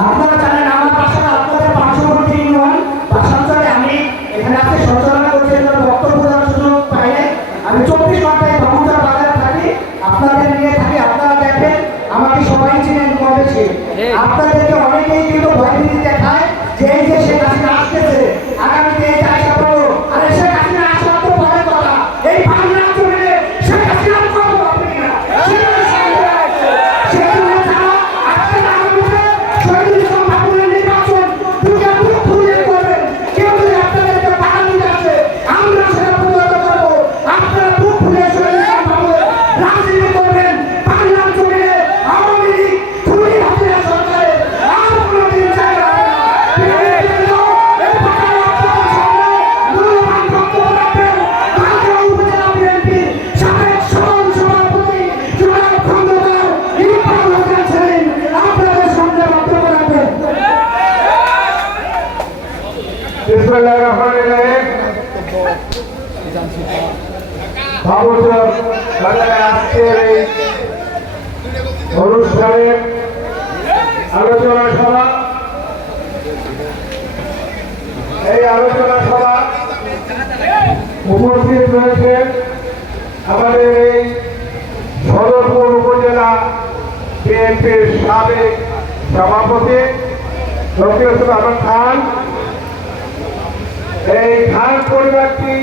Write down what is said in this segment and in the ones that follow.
আপনারা জানেন আমার পাশে আপনাদের পার্শ্ববর্তী ইউনিয়ন পাশাঞ্চলে আমি এখানে আজকে সঞ্চালনা করছি, বক্তব্য দেওয়ার সুযোগ পাইলে আমি 24 ঘন্টায় বামুনটার বাজারে থাকি, আপনাদের নিয়ে থাকি। আপনারা দেখেন আমাকে সবাই চিনেন কম বেশি, আপনাদেরকে অনেকেই কিন্তু ভয়ভীতি দেখায় যে এই যে শেখ হাসিনা আসতেছে, আগামীতে এই চাইটা পাবো। আরে শেখ হাসিনা আসার তো পরের কথা, এই বাংলা জমিনে শেখ হাসিনা কত হবে কিনা অনুষ্ঠানের আলোচনা সভা, এই আলোচনা সভা উপস্থিত রয়েছেন আমাদের এই সদরপুর উপজেলা বিএনপির সাবেক সভাপতি রফিকুল আহমদ খান। এই খান পরিবারটি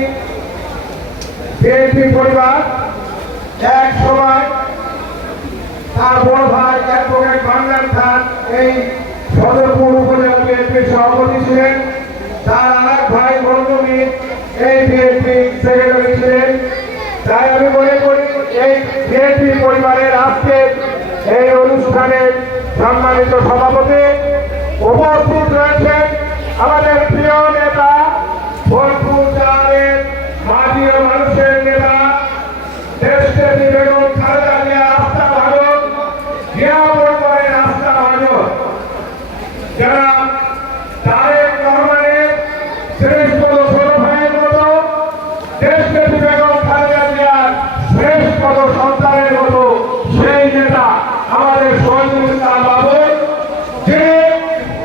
বিএনপি পরিবার, এক সময় তার বড় ভাই অ্যাডভোকেট বাংলান খান এই সদরপুর উপজেলা বিএনপির সভাপতি ছিলেন, তার আরেক ভাই বন্ধুমিত এই বিএনপি সেক্রেটারি ছিলেন। তাই আমি মনে করি এই বিএনপি পরিবারের আজকে এই অনুষ্ঠানের সম্মানিত সভাপতি উপস্থিত রয়েছেন আমাদের প্রিয় নেতা ফজলুল চারের মাঝি মানুষের নেতা দেশকে বেগম খালেদা জিয়ার আস্থা ভাজন, জিয়া পরিবারের আস্থা ভাজন, যারা তারেক রহমানের শ্রেষ্ঠ ছোট ভাইয়ের মতো, দেশকে বেগম খালেদা জিয়ার শ্রেষ্ঠ সন্তানের মতো সেই নেতা আমাদের শহীদুল ইসলাম বাবু, যিনি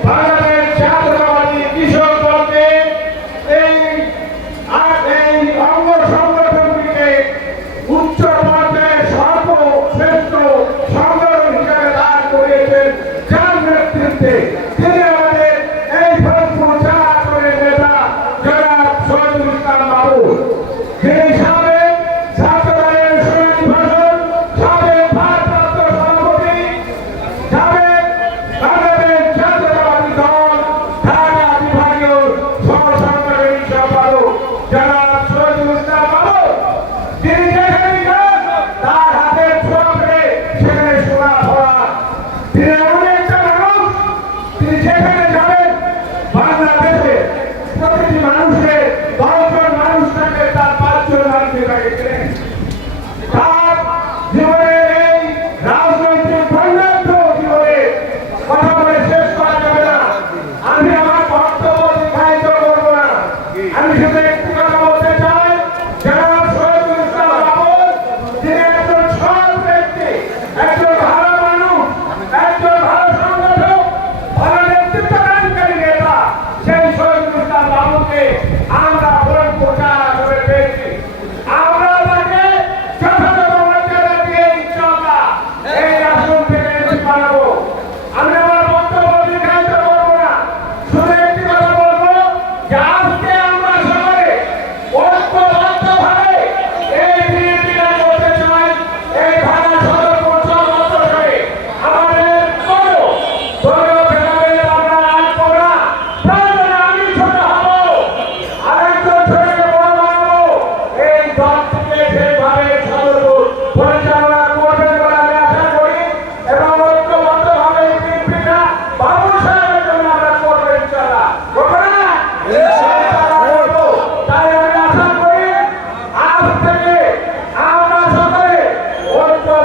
বাংলাদেশ জাতীয়তাবাদী কৃষক দল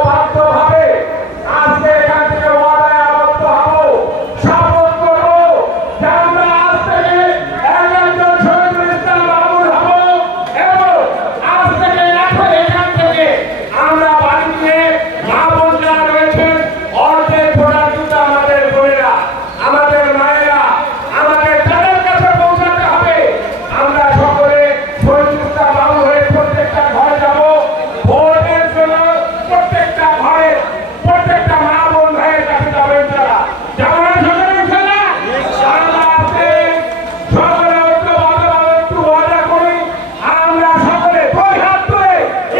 বাধ্যভাবে আজকে এখান থেকে ওয়াদায় আবদ্ধ হব, শপথ করব যে আমরা আজ থেকে একজন শহীদুল ইসলাম বাবুল হব এবং আজ থেকে এখন এখান থেকে আমরা বাড়ি নিয়ে মা বোনরা রয়েছেন অর্ধেক ভোটার কিন্তু আমাদের বোনেরা, আমাদের মায়েরা, আমাদের তাদের কাছে পৌঁছাতে হবে। আমরা সকলে শহীদুল ইসলাম বাবু হয়ে প্রত্যেকটা ঘরে যাব, ভোটের জন্য প্রত্যেকটা ঘরে প্রত্যেকটা মা বোন ভাইয়ের কাছে যাবেন তারা। যেমন সকলে ইনশাআল্লাহ আমরা আজকে সকলে ঐক্যবদ্ধভাবে একটু ওয়াদা করি, আমরা সকলে দুই হাত তুলে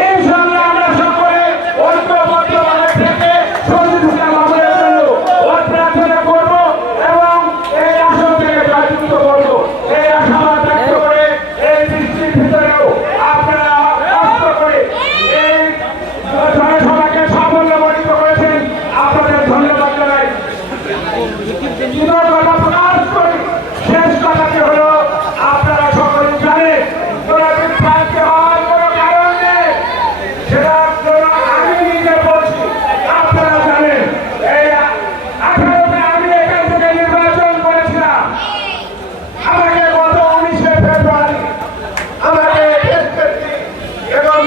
ইনশাআল্লাহ আমরা সকলে ঐক্যবদ্ধভাবে থেকে শহীদুল ইসলাম বাবুর জন্য ভোট প্রার্থনা করব এবং এই আসন থেকে জয়যুক্ত করব। এই আশাবাদ ব্যক্ত করে এই বৃষ্টির ভিতরেও আপনারা কষ্ট করে এই জনসভাকে সাফল্যমণ্ডিত করেছেন, আপনাদের ধন্যবাদ জানাই। কৃতজ্ঞতা প্রকাশ করি। শেষ কথাটি হলো আপনারা সকলে জানেন কোনো বিভ্রান্ত হওয়ার কোনো কারণ নেই, সেটার জন্য আমি নিজে বলছি। আপনারা জানেন এই 18তে আমি এখান থেকে নির্বাচন করেছিলাম। আমাকে গত 19শে ফেব্রুয়ারি আমাকে এসপি এবং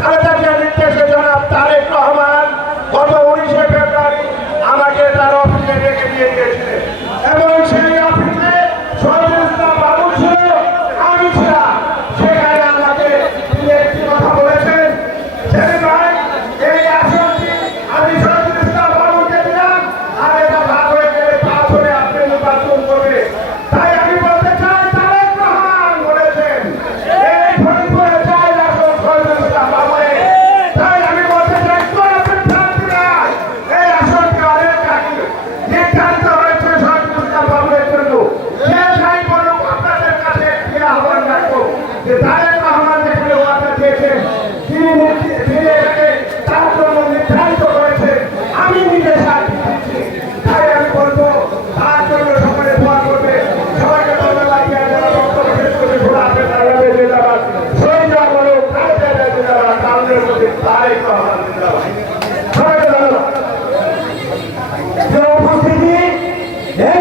খালেদা জিয়ার নির্দেশে জনাব তারেক রহমান গত 19শে ফেব্রুয়ারি আমাকে তার অফিসে ডেকে নিয়ে গিয়েছিলেন এবং সেই অফিসে শহীদুল ইসলাম বাবু ছিল, আমি ছিলাম। সেখানে আমাকে তিনি একটি কথা বলেছেন, সেদিন ভাই এই আসনটি আমি শহীদুল ইসলাম বাবুকে দিলাম, আর এটা ভাগ হয়ে গেলে 5 হলে আপনি নির্বাচন করবে। তাই আমি বলতে চাই তারেক রহমান বলেছেন এই ফরিদপুরে চাই আসন শহীদুল ইসলাম বাবুরে। তাই আমি বলতে চাই কোনো বিভ্রান্তি নাই, এই আসনটি অনেক আগে নির্ধারিত হয়েছে শহীদুল ইসলাম বাবুরের জন্য। যে যাই বলুক আপনাদের কাছে একটি আহ্বান রাখবো যে তারেক রহমান যেখানে ওয়াদা দিয়েছেন তিনি এটাকে তার জন্য নির্ধারিত করেছেন, আমি নিজে সাক্ষী দিচ্ছি। তাই আমি বলবো তার জন্য সকলে দোয়া করবে। সবাইকে ধন্যবাদ দিয়ে যারা বক্তব্য শেষ করে ঘোরা আছে তারা জিন্দাবাদ, শহীদ বলুক খালেদা জিয়া জিন্দাবাদ, বাংলাদেশ প্রতি তারেক রহমান জিন্দাবাদ। সবাইকে ধন্যবাদ। উপস্থিতি এই